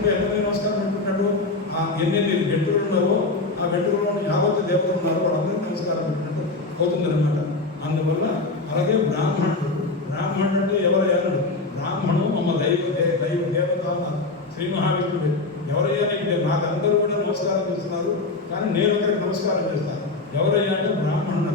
పెట్టుకుంటే ఎంతమంది నమస్కారం పెట్టుకున్నట్టు ఆ ఎన్నెన్ని వెంట్రులు ఉన్నావో ఆ వెంట్రులలో యావత్ దేవతలు ఉన్నారో వాళ్ళందరికీ నమస్కారం పెట్టినట్టు అవుతుందన్నమాట. అందువల్ల అలాగే బ్రాహ్మణుడు బ్రాహ్మణుడు అంటే ఎవరయ్యాడు బ్రాహ్మణు మమ్మ దైవ దైవ దేవత శ్రీ మహావిష్ణుడు ఎవరయ్యా అంటే నాకు అందరూ కూడా నమస్కారం చేస్తున్నారు కానీ నేను ఒకరికి నమస్కారం చేస్తాను. ఎవరయ్యా అంటే బ్రాహ్మణుడు.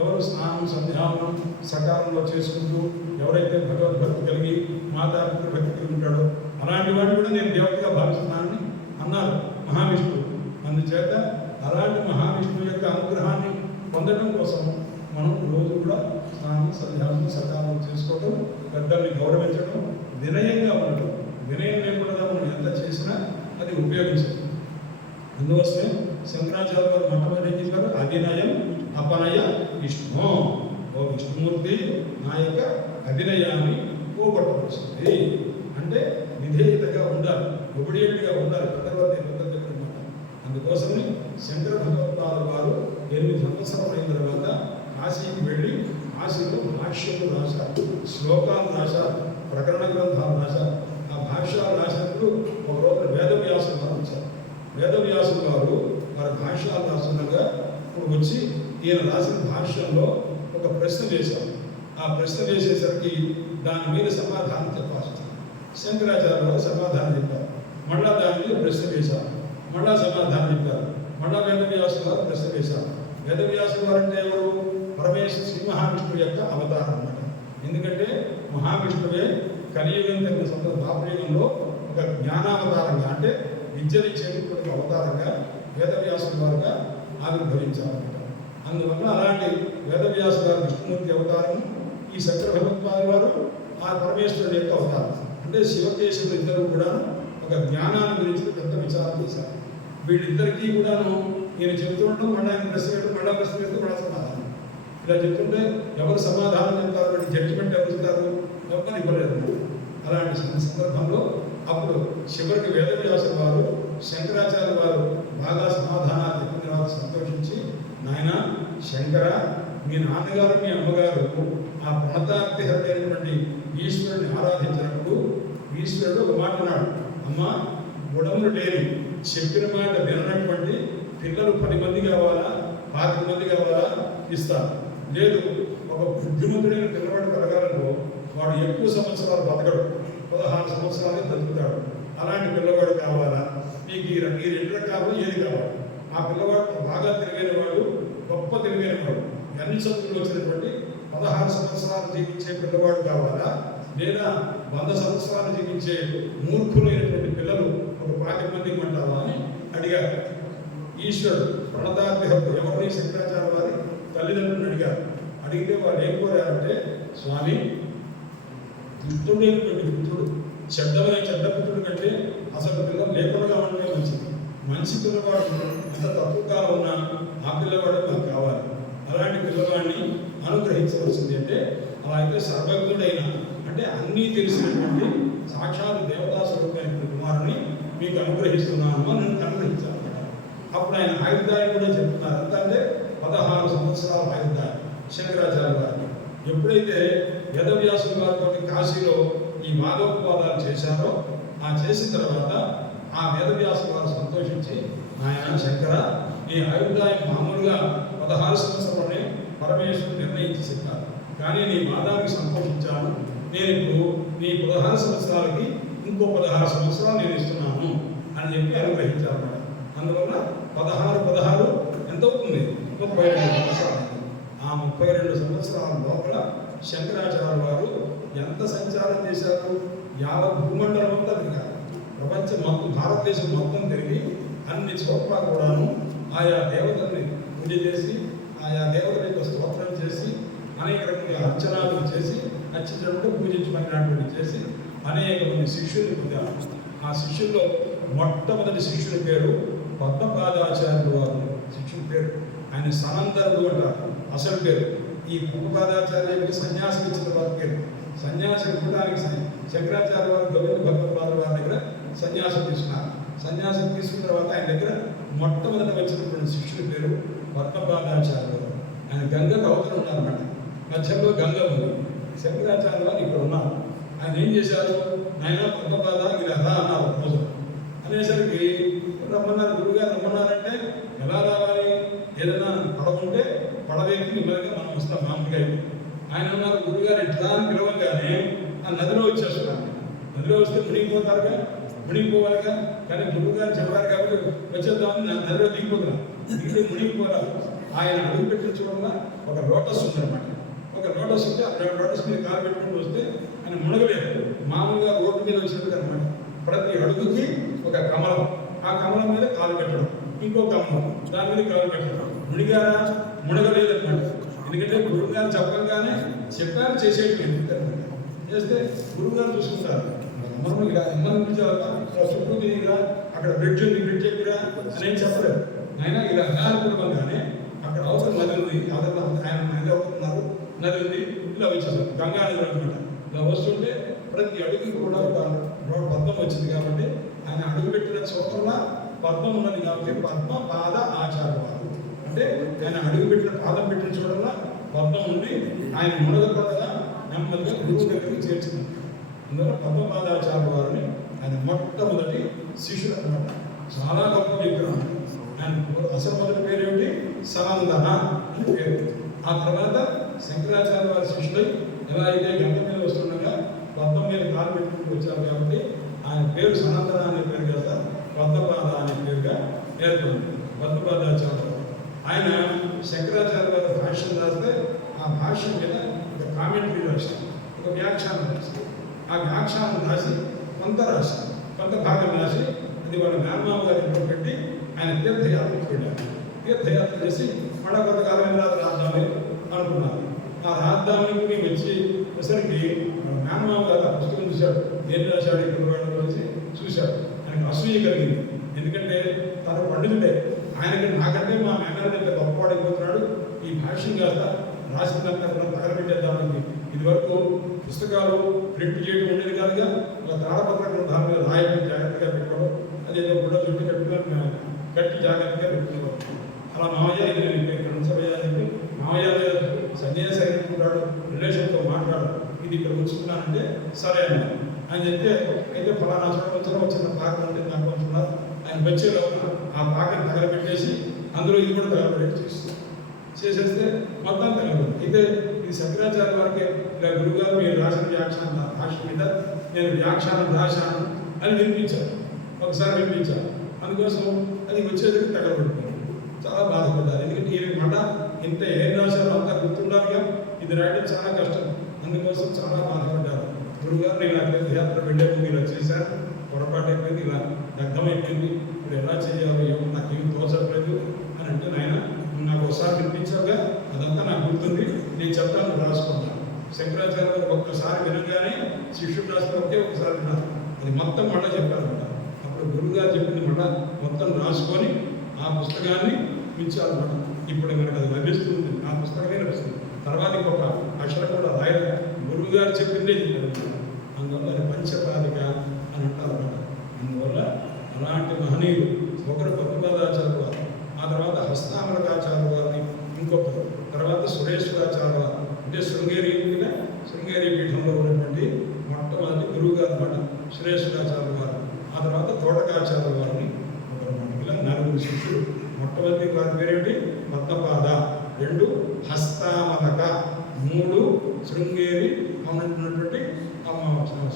ఎవరు స్నానం సంధ్యావనం సకాలంలో చేసుకుంటూ ఎవరైతే భగవద్భక్తి కలిగి మాతా భక్తి కలిగి ఉంటాడో అలాంటి వాడిని కూడా నేను దేవతగా భావిస్తున్నానని అన్నారు మహావిష్ణువు. అందుచేత అలాంటి మహావిష్ణువు యొక్క అనుగ్రహాన్ని పొందడం కోసం మనం రోజు కూడా స్నానం సన్యాసం సకాలం చేసుకోవడం పెద్దల్ని గౌరవించడం వినయంగా ఉండటం వినయం లేకుండా మనం ఎంత చేసినా అది ఉపయోగించడం అందుకోసమే శంకరాచార్య గారు మొట్టమొదటి ఏం చెప్పారు అభినయం అపనయ విష్ణు. ఓ విష్ణుమూర్తి నా యొక్క అభినయాన్ని పోగొట్టవలసింది. అంటే విధేయతగా ఉండాలి ఒబిడియంట్గా ఉండాలి. తర్వాత నేను దగ్గర అందుకోసమే శంకర భగవత్పాద వారు ఎనిమిది సంవత్సరాలు అయిన తర్వాత కాశీకి వెళ్ళి కాశీలో భాష్యము రాశారు శ్లోకాలు రాశారు ప్రకరణ గ్రంథాలు రాశారు. ఆ భాష్యాలు రాసినప్పుడు ఒక రోజు వేదవ్యాసం రాశారు వచ్చారు. వేదవ్యాసులు వారు వారి భాష్యాలు రాస్తుండగా ఇప్పుడు వచ్చి ఈయన రాసిన భాష్యంలో ఒక ప్రశ్న వేశారు. ఆ ప్రశ్న వేసేసరికి దాని మీద సమాధానం చెప్పాల్సి వచ్చింది. శంకరాచార్య సమాధానం చెప్పారు. మళ్ళా దాని మీద ప్రశ్న వేశారు. మళ్ళా సమాధానం చెప్పారు. మళ్ళా వేదవ్యాసు వారు ప్రశ్న వేశారు. వేదవ్యాసు వారు అంటే ఎవరు? పరమేశ్వర శ్రీ మహావిష్ణువు యొక్క అవతారం అన్నమాట. ఎందుకంటే మహావిష్ణువే కలియుగం తగిన సందర్భ ద్వాపరయుగంలో ఒక జ్ఞానావతారంగా అంటే విద్యని చేరుకునే అవతారంగా వేదవ్యాసుల వారుగా ఆవిర్భవించాలన్నమాట అందువల్ల అలాంటి వేదవ్యాసు గారు విష్ణుమూర్తి అవతారం ఈ శంకర భగవత్పాద వారు ఆ పరమేశ్వరుడు యొక్క అవతారం. అంటే శివకేశవులు ఇద్దరు కూడా ఒక జ్ఞానాన్ని గురించి పెద్ద విచారం చేశారు. వీళ్ళిద్దరికీ కూడాను నేను చెప్తుండడం మళ్ళీ ఆయన ప్రశ్న పెట్టు మళ్ళీ ప్రశ్న పెడుతూ మళ్ళీ సమాధానం. ఇలా చెప్తుంటే ఎవరు సమాధానం చెప్తారు వాటి జడ్జిమెంట్ ఎవరు ఇస్తారు ఎవరు ఇవ్వలేదు. అలాంటి సందర్భంలో అప్పుడు చివరికి వేదవ్యాసుల వారు శంకరాచార్య వారు బాగా సమాధానాలు చెప్పిన తర్వాత సంతోషించి నాయన శంకర మీ నాన్నగారు మీ అమ్మగారు ఆ ప్రణతార్థి హృదయమైనటువంటి ఈశ్వరుని ఆరాధించినప్పుడు ఈశ్వరుడు ఒక మాట అన్నాడు. అమ్మ గుడములు లేని చెప్పిన మాట విననటువంటి పిల్లలు పది మంది కావాలా? పాతిక మంది కావాలా? ఇస్తారు లేదు ఒక బుద్ధిమంతుడైన పిల్లవాడు కలగాలనుకో వాడు ఎక్కువ సంవత్సరాలు బతకడు. పదహారు సంవత్సరాలే బతుకుతాడు. అలాంటి పిల్లవాడు కావాలా? నీకు ఈ ఈ రెండు రకాలు ఏది కావాలి? ఆ పిల్లవాడు బాగా తెలివైన వాడు గొప్ప తెలివైన వాడు అన్ని చదువులు వచ్చినటువంటి పదహారు సంవత్సరాలు జీవించే పిల్లవాడు కావాలా? లేదా వంద సంవత్సరాలు జీవించే మూర్ఖులైనటువంటి పిల్లలు ఒక పాతి మంది అంటావా అని అడిగారు ఈశ్వరుడు ప్రణతాభ్యర్థు ఎవరిని శంకరాచార్య వారి తల్లిదండ్రులను అడిగారు అడిగితే వారు ఏం కోరారంటే స్వామి దుష్టుడైనటువంటి పుత్రుడు చెడ్డమైన చెడ్డ పుత్రుడు కంటే అసలు పిల్లలు లేకుండా ఉండడం మంచిది. మంచి పిల్లవాడు ఎంత తక్కువగా ఉన్నా ఆ పిల్లవాడు నాకు కావాలి. అలాంటి పిల్లవాడిని అనుగ్రహించవలసింది అంటే అలా అయితే సర్వజ్ఞుడైన అంటే అన్నీ తెలిసినటువంటి సాక్షాత్ దేవతా స్వరూపమైన కుమారుని మీకు అనుగ్రహిస్తున్నాను అని అనుగ్రహించాను అప్పుడు ఆయన ఆయుర్దాయం కూడా చెప్తున్నారు. ఎంత అంటే పదహారు సంవత్సరాల ఆయుర్దాయం శంకరాచార్య గారు ఎప్పుడైతే వేదవ్యాసుల గారితో కాశీలో ఈ వాదోపవాదాలు చేశారో ఆ చేసిన తర్వాత ఆ వేదవ్యాసుల వారు సంతోషించి ఆయన శంకర నీ ఆయుర్దాయం మామూలుగా పదహారు సంవత్సరంలోనే పరమేశ్వరుడు నిర్ణయించి చెప్పారు. కానీ నీ మాదానికి సంతోషించాను. నేను ఇప్పుడు నీ పదహారు సంవత్సరాలకి ఇంకో పదహారు సంవత్సరాలు నేను ఇస్తున్నాను అని చెప్పి అనుగ్రహించారు అందువల్ల పదహారు పదహారు ఎంత అవుతుంది? ముప్పై రెండు సంవత్సరాలు. ఆ ముప్పై రెండు సంవత్సరాల లోపల శంకరాచార్య వారు ఎంత సంచారం చేశారు? యావత్ భూమండలం అంతా తిరిగారు. ప్రపంచం మొత్తం భారతదేశం మొత్తం తిరిగి అన్ని చోట్ల కూడాను ఆయా దేవతల్ని పూజ చేసి ఆయా దేవతల యొక్క స్తోత్రం చేసి అనేక రకమైన అర్చనాలు చేసి అర్చించడం పూజించమైనటువంటి చేసి అనేక మంది శిష్యులు పొందారు. ఆ శిష్యుల్లో మొట్టమొదటి శిష్యుడి పేరు పద్మపాదాచార్యులు వారు శిష్యుడి పేరు. ఆయన సనందరుడు అంటారు. అసలు పేరు. ఈ పద్మపాదాచార్యులకి సన్యాసం ఇచ్చిన వారి పేరు. సన్యాసం ఇవ్వడానికి శంకరాచార్య వారు గోవింద భగవత్పాద వారి దగ్గర సన్యాసం తీసుకున్నారు. సన్యాసం తీసుకున్న తర్వాత ఆయన దగ్గర మొట్టమొదటి వచ్చినటువంటి శిష్యుడి పేరు పద్మపాదాచార్యులు ఆయన గంగకు అవతల ఉన్నారన్నమాట. మధ్యలో గంగ ఉంది. శంకరాచార్య వారు ఇక్కడ ఉన్నారు. ఆయన ఏం చేశారు? ఆయన పద్మపాద మీరు ఎలా అన్నారు రోజు అనేసరికి రమ్మన్నారు గురుగారు రమ్మన్నారంటే ఎలా రావాలి? ఏదైనా పడకుంటే పడవేకి నిమ్మగా మనం వస్తాం మామూలుగా ఆయన అన్నారు గురుగారు ఎట్లా అని పిలవగానే ఆ నదిలో వచ్చేస్తున్నారు. నదిలో వస్తే మునిగిపోతారుగా? మునిగిపోవాలిగా? కానీ గురువుగారు చెప్పారు కాబట్టి వచ్చేద్దామని నా నదిలో దిగిపోతున్నాను దిగితే మునిగిపోరా ఆయన అడుగు పెట్టించడం వల్ల ఒక లోటస్ ఉందన్నమాట. ఒక నోటీస్ ఉంటే ఆ నోటీస్ మీద కారు పెట్టుకుంటూ వస్తే ఆయన మునగలేదు మామూలుగా రోడ్డు మీద వచ్చినట్టు అనమాట ప్రతి అడుగుకి ఒక కమలం. ఆ కమలం మీద కాలు పెట్టడం. ఇంకో కమలం. దాని మీద కాలు పెట్టడం. మునిగారా? మునగలేదు అనమాట ఎందుకంటే గురువు గారు చెప్పగానే చెప్పారు చేసేటి చేస్తే గురువు గారు చూసుకుంటారు. మనం ఇలా ఎమ్మని చుట్టూ తిరిగిరా అక్కడ బ్రిడ్జ్ ఉంది బ్రిడ్జ్ ఎక్కిరా అని చెప్పలేదు ఆయన ఇలా కానీ అక్కడ అవసరం మధ్య ఉంది అవతల ఆయన నది అవుతున్నారు నది ఉంది ఇలా వచ్చేసాం గంగా నది అనమాట ఇలా వస్తుంటే ప్రతి అడుగు కూడా రోడ్ పద్మం వచ్చింది కాబట్టి ఆయన అడుగు పెట్టిన చోట్ల పద్మం ఉన్నది కాబట్టి పద్మ పాద ఆచారవారు అంటే ఆయన అడుగు పెట్టిన పాదం పెట్టిన చోట్ల పద్మం ఉండి ఆయన మునగకుండా నెమ్మదిగా గురువు దగ్గరికి చేర్చింది. అందువల్ల పద్మపాదాచార్య వారిని ఆయన మొట్టమొదటి శిష్యుడు అనమాట చాలా గొప్ప విగ్రహం. ఆయన అసలు మొదటి పేరు ఏమిటి సనందన అని పేరు. ఆ తర్వాత శంకరాచార్య వారి శిష్యుడు ఎలా అయితే గంట మీద వస్తుండగా పద్మం మీద కాలు పెట్టుకుంటూ వచ్చారు కాబట్టి ఆయన పేరు సనాతన అనే పేరు కదా పద్మపాద అనే పేరుగా ఏర్పడింది పద్మపాదాచార్య వారు. ఆయన శంకరాచార్య గారి భాష్యం రాస్తే ఆ భాష్యం మీద ఒక కామెంటరీ రాశారు ఒక వ్యాఖ్యానం రాశారు. ఆ వ్యాఖ్యానం రాసి కొంత రాశారు కొంత భాగం రాసి అది వాళ్ళ మేనమామ గారి ఇంట్లో పెట్టి ఆయన తీర్థయాత్రకు వెళ్ళారు. తీర్థయాత్ర చేసి మళ్ళా కొంతకాలం తర్వాత రాద్దామని అనుకున్నారు. ఆ రాద్దామని వచ్చి వచ్చేసరికి వాళ్ళ గారు ఆ పుస్తకం చూశాడు ఏం రాశాడు ఇక్కడ వాడు వచ్చి చూశాడు ఆయనకు అసూయ కలిగింది. ఎందుకంటే తన పండితుడే. ఆయనకి నాకంటే మా మేనర్ గొప్పపాడైపోతున్నాడు గొప్పవాడైపోతున్నాడు ఈ భాష్యం కాస్త రాసిందంతా కూడా తగలబెట్టేద్దామని ఇది పుస్తకాలు ప్రింట్ చేయడం ఉండేది కాదుగా ఒక తాళపత్ర గ్రంథాల మీద రాయడం జాగ్రత్తగా పెట్టుకోవడం అదేదో కూడా చుట్టూ కట్టుకొని మేము కట్టి జాగ్రత్తగా పెట్టుకున్నాం అలా మామయ్య ఇది నేను ఇక్కడ ఉంచబోయా చెప్పి మామయ్య లేదు సన్యాసి అయినట్టున్నాడు రిలేషన్తో మాట్లాడు ఇది ఇక్కడ వచ్చుకున్నానంటే సరే అన్న ఆయన చెప్తే అయితే ఫలానా చోట వచ్చిన పాకం ఉంటే నాకు ఆయన వచ్చేలో ఆ పాకని తగలబెట్టేసి అందులో ఇది కూడా తగలబెట్టి చేస్తుంది. చేసేస్తే మొత్తం తగలబడి అయితే ఇది శంకరాచార్య వారికి ఇలా గురుగారు మీరు రాసిన వ్యాఖ్యానం భాష మీద నేను వ్యాఖ్యానం రాశాను అని వినిపించాను ఒకసారి వినిపించాను అందుకోసం అది వచ్చేసరికి తగలబడిపోయింది చాలా బాధపడ్డారు. ఎందుకంటే ఈయన మాట ఇంత ఏం రాశారో అంతా గుర్తుండాలిగా ఇది రాయడం చాలా కష్టం. అందుకోసం చాలా బాధపడ్డారు. గురుగారు నేను అక్కడ తీర్థయాత్ర వెళ్ళే ముందు ఇలా చేశాను పొరపాటు అయిపోయింది ఇలా దగ్ధమైపోయింది ఇప్పుడు ఎలా చేయాలి ఏమో నాకు ఏం తోచట్లేదు అని అంటే నాయన నాకు ఒకసారి వినిపించావుగా? అదంతా నాకు గుర్తుంది. నేను చెప్తాను రాసుకుంటాను శంకరాచార్య ఒక్కసారి వినగానే శిష్యుడు రాసిన ఒకే ఒకసారి విన్నారు. అది మొత్తం మళ్ళీ చెప్పారన్నమాట. అప్పుడు గురుగారు చెప్పింది మళ్ళా మొత్తం రాసుకొని ఆ పుస్తకాన్ని ఇచ్చారన్నమాట ఇప్పుడు మనకు అది లభిస్తుంది ఆ పుస్తకమే లభిస్తుంది. తర్వాత ఇంకొక అక్షరం కూడా రాయదు గురువు గారు చెప్పిందే అందువల్ల అది పంచపాదిక అని అంటారు అన్నమాట. అందువల్ల అలాంటి మహనీయులు ఒకరు పద్మపాదాచార్య వారు ఆ తర్వాత హస్తామలకాచార్య వారిని ఇంకొకరు. తర్వాత సురేశ్వరాచార్య వారు అంటే శృంగేరి మీద శృంగేరి పీఠంలో ఉన్నటువంటి మొట్టమొదటి గురువు గారు అన్నమాట. సురేశ్వరాచార్య వారు ఆ తర్వాత తోటకాచార్య వారిని ఒకరు అన్నమాట. ఇలా నలుగురు శిష్యులు మొట్టమొదటి వారి పేరేంటి పద్మపాద రెండు హస్తామలక మూడు శృంగేరి ఉన్నటువంటి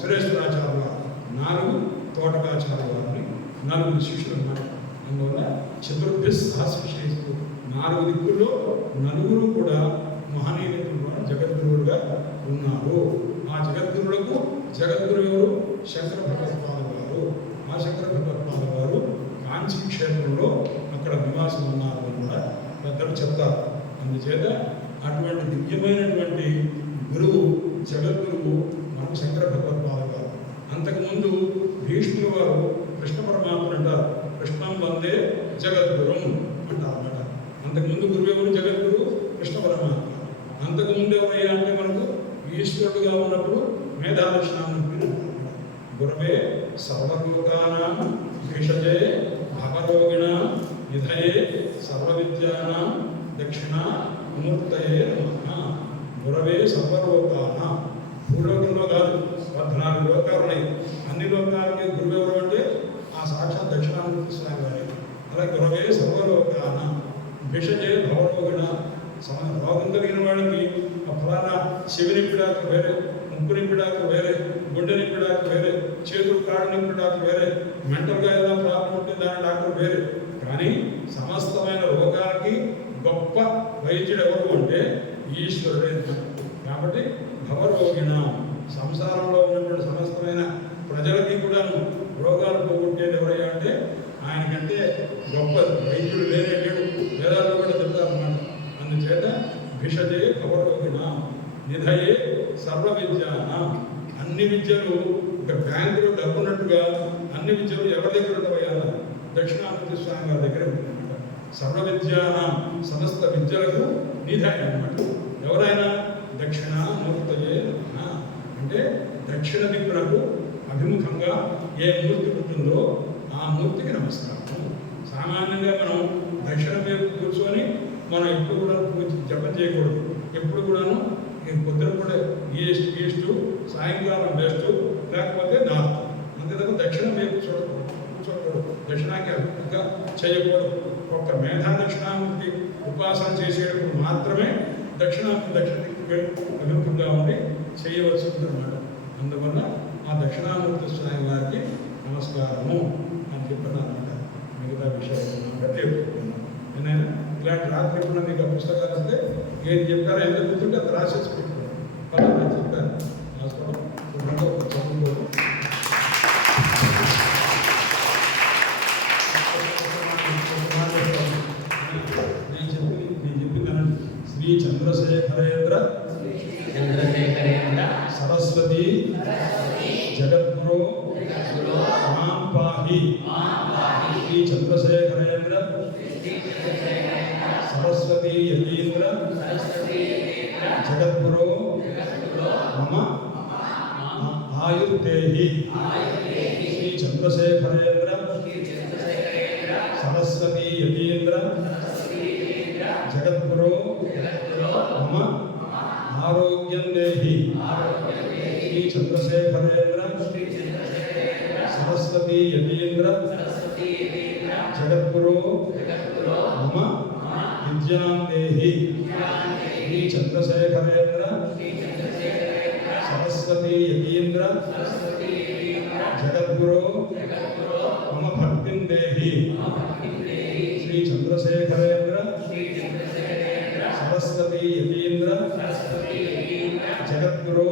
సురేశ్వరాచార్య వారు నాలుగు తోటకాచార్య వారిని నలుగురు శిష్యులు ఉన్నారు. అందువల్ల చతుర్భ్య సహశిష్యులు నాలుగు దిక్కుల్లో నలుగురు కూడా మహనీయులైనటువంటి జగద్గురువులుగా ఉన్నారు. ఆ జగద్గురులకు జగద్గురు ఎవరు? శంకర భగవత్పాద వారు ఆ శంకర భగవత్పాద వారు కాంచీ క్షేత్రంలో అక్కడ నివాసం ఉన్నారు అని కూడా పెద్దలు చెప్తారు. అందుచేత అటువంటి దివ్యమైనటువంటి గురువు జగద్గురువు మన శంకర భగవత్పాద గారు అంతకుముందు భీష్ముడు వారు కృష్ణ పరమాత్మ అంటారు కృష్ణం వందే జగద్గురుం అంటారు అన్నమాట అంతకుముందు గురువు ఎవరు? జగద్గురు కృష్ణ పరమాత్మ. అంతకుముందు ఎవరయ్యా అంటే మనకు ఈశ్వరుడుగా ఉన్నప్పుడు మేధాదర్శనాన్ని గురవే సర్వలోకా భీషజే భవరోగిణ నిధయే సర్వవిద్యానాం దక్షిణ మూర్తయే నమః గురవే సర్వలోకానాం భూలోకంలో కాదు పద్నాలుగు లోకాలు ఉన్నాయి అన్ని లోకాలకి గురువు ఎవరు అంటే ఆ సాక్షాత్ దక్షిణామూర్తి స్వామి వారి అలా గురవే సర్వలోకాన భిషజే భవరోగిణ సమ రోగం ఆ ఫలానా చెవి వేరే ముక్కు నింపడానికి వేరే గుండె నింపడానికి వేరే చేతులు కాడు నింపడానికి వేరే మెంటల్గా ఏదైనా ప్రాబ్లం ఉంటే దాని డాక్టర్ వేరే. కానీ సమస్తమైన రోగానికి గొప్ప వైద్యుడు ఎవరు అంటే ఈశ్వరుడే. కాబట్టి భవరోగిణ. సంసారంలో ఉన్నటువంటి సమస్తమైన ప్రజలకి కూడాను రోగాలు పోగొట్టేది ఎవరయ్యా అంటే ఆయనకంటే గొప్ప వైద్యుడు లేనే లేడు. వేదాల్లో కూడా చెప్తారన్నమాట. అందుచేత భిషజే భవరోగిణ నిధయే సర్వ విద్యాన అన్ని విద్యలు ఒక బ్యాంకులో డబ్బున్నట్టుగా అన్ని విద్యలు ఎవరి దగ్గర ఉండవయ్యా దక్షిణామూర్తి స్వామి వారి దగ్గర ఉంటుందన్నమాట. సర్వ విద్యాన సమస్త విద్యలకు నిధయ అన్నమాట. ఎవరైనా దక్షిణామూర్తయే అంటే దక్షిణ దిక్కునకు అభిముఖంగా ఏ మూర్తి ఉంటుందో ఆ మూర్తికి నమస్కారం సామాన్యంగా మనం దక్షిణ వైపు కూర్చొని మనం ఎప్పుడు కూడా పూజ జపం చేయకూడదు. ఎప్పుడు కూడాను పొద్దున కూడా ఈస్ట్ ఈస్ట్ సాయంకాలం వెస్ట్ లేకపోతే నార్త్ అంతే తప్ప దక్షిణ వైపు చూడకూడదు. కూర్చోకూడదు. దక్షిణానికి అభిముఖంగా చేయకూడదు. ఒక్క మేధా దక్షిణామూర్తి ఉపాసన చేసేటప్పుడు మాత్రమే దక్షిణామూర్తి దక్షిణ అభివృద్ధిగా ఉండి చేయవలసి ఉందన్నమాట అందువల్ల ఆ దక్షిణామూర్తి స్వామి వారికి నమస్కారము అని చెప్పిన మిగతా విషయాలు బట్టి ఏదైనా ఇలాంటి రాత్రి కూడా మీకు ఆ పుస్తకాలు వస్తే ఏది చెప్పారో ఎంత గుర్తుంటే అది రాసేసి పెట్టుకున్నాను పలానా చెప్పాను నేను చెప్పి నేను చెప్పింది శ్రీ చంద్రశేఖరేంద్ర చంద్రశేఖరేంద్ర సరస్వతి జగద్గురు మాం పాహి శ్రీ చంద్రశేఖరేంద్ర సరస్వతి యతీంద్ర జగద్గురు మమ ఆయుర్దేహి శ్రీ చంద్రశేఖరేంద్ర సరస్వతి యతీంద్ర జగద్గురు మమ ఆరోగ్యం దేహి శ్రీ చంద్రశేఖరేంద్ర సరస్వతి యతీంద్ర జగద్గురు మమ విద్యాం దేహి శ్రీ చంద్రశేఖరేంద్ర సరస్వతి యతీంద్ర జగద్గురు మమ భక్తిం దేహి. శ్రీ చంద్రశేఖరేంద్ర సరస్వతి యతీంద్ర జగద్గురు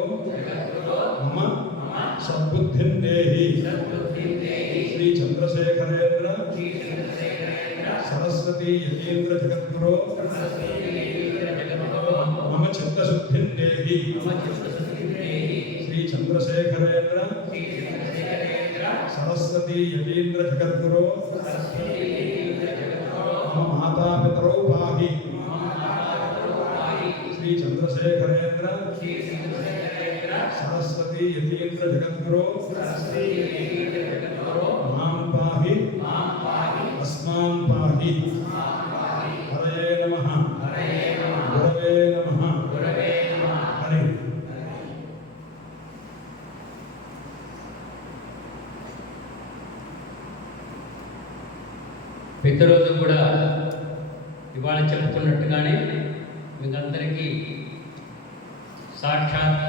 మమ సద్బుద్ధిం దేహి. శ్రీ చంద్రశేఖరేంద్ర సరస్వతి యతీంద్ర జగద్గురు. మమ చిత్తశుద్ధిం దేహి శ్రీ చంద్రశేఖరేంద్ర. సరస్వతి యతీంద్ర జగద్గురు. ప్రతిరోజు కూడా ఇవాళ చెప్తున్నట్టుగానే మీకందరికీ సాక్షాత్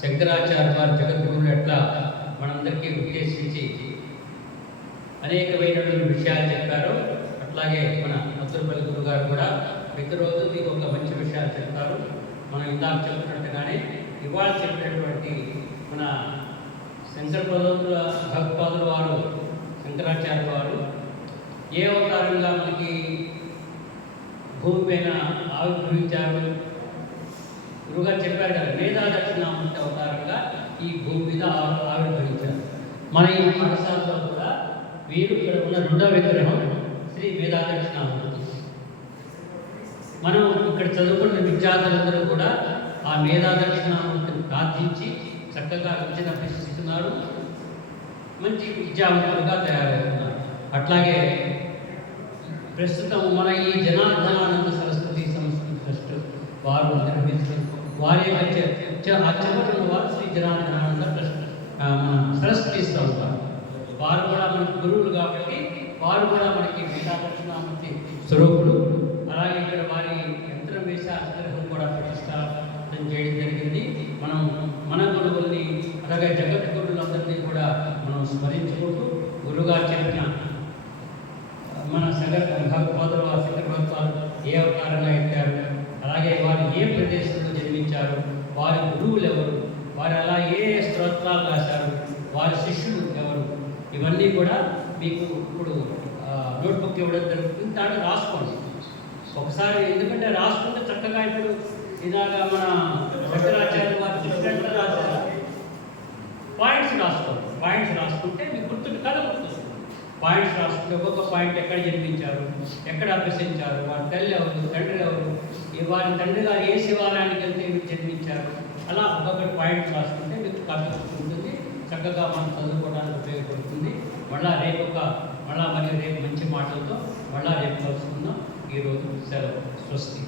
శంకరాచార్య వారి జగద్గురువులు ఎట్లా మనందరికీ ఉద్దేశించి అనేకమైనటువంటి విషయాలు చెప్పారు. అట్లాగే మన మధురపల్లి గురువు గారు కూడా ప్రతిరోజు మీకు ఒక మంచి విషయాలు చెప్తారు. మనం ఇందాక చెప్తున్నట్టుగానే ఇవాళ చెప్పినటువంటి మన శంకర పదవుల భగవత్పాదుల వారు శంకరాచార్య వారు ఏ అవతారంగా మనకి భూమి పైన ఆవిర్భవించారు? గురుగారు చెప్పారు కదా మేధా దక్షిణామూర్తి అవతారంగా ఈ భూమి మీద ఆవిర్భవించారు. మన ఈ పాఠశాలలో కూడా వీరు ఇక్కడ ఉన్న రెండవ విగ్రహం శ్రీ మేధా దక్షిణామూర్తి మనం ఇక్కడ చదువుకున్న విద్యార్థులందరూ కూడా ఆ మేధా దక్షిణామూర్తిని ప్రార్థించి చక్కగా విద్యను అభ్యసిస్తున్నారు. మంచి విద్యావంతులుగా తయారవుతున్నారు. అట్లాగే ప్రస్తుతం మన ఈ జనార్దనానంద సరస్వతి సంస్కృతి ట్రస్ట్ వారు నిర్వహించారు వారి యొక్క చ- వారు శ్రీ జనార్దనానంద ట్రస్ట్ మన సరస్వతి సంస్థ వారు. కూడా మనకు గురువులు కాబట్టి వారు కూడా మనకి విశాఖ స్వరూపులు. అలాగే ఇక్కడ వారి యంత్రం వేసి అగ్రహం కూడా ప్రతిష్టాపన చేయడం జరిగింది. మనం మన గురువుల్ని అలాగే జగద్గురులందరినీ కూడా మనం స్మరించుకుంటూ గురుగా చెప్పిన సగర్ ఆ ఏ అవతారంగా ఎత్తారు అలాగే వారు ఏ ప్రదేశంలో జన్మించారు వారి గురువులు ఎవరు వారు అలా ఏ స్తోత్రాలు రాశారు వారి శిష్యులు ఎవరు ఇవన్నీ కూడా మీకు ఇప్పుడు నోట్బుక్ ఇవ్వడం జరుగుతుంది. దాంట్లో రాసుకోండి. ఒకసారి ఎందుకంటే రాసుకుంటే చక్కగా ఇప్పుడు ఇలాగా మన శంకరాచార్య వారు చెప్పినట్టు రాశారు పాయింట్స్ రాసుకోండి పాయింట్స్ రాసుకుంటే మీకు గుర్తుండి కథ గుర్తుంది పాయింట్స్ రాసుకుంటే ఒక్కొక్క పాయింట్ ఎక్కడ జన్మించారు ఎక్కడ అభ్యసించారు వారి తల్లి ఎవరు తండ్రి ఎవరు వారి తండ్రి గారు ఏ శివాలయానికి వెళ్తే మీరు జన్మించారు? అలా ఒక్కొక్కటి పాయింట్స్ రాసుకుంటే మీకు కథ ఉంటుంది. చక్కగా మనం చదువుకోవడానికి ఉపయోగపడుతుంది. మళ్ళా రేపు ఒక మళ్ళా మరి రేపు మంచి మాటలతో మళ్ళా రేపు కలుసుకుందాం. ఈరోజు సెలవు. స్వస్తి.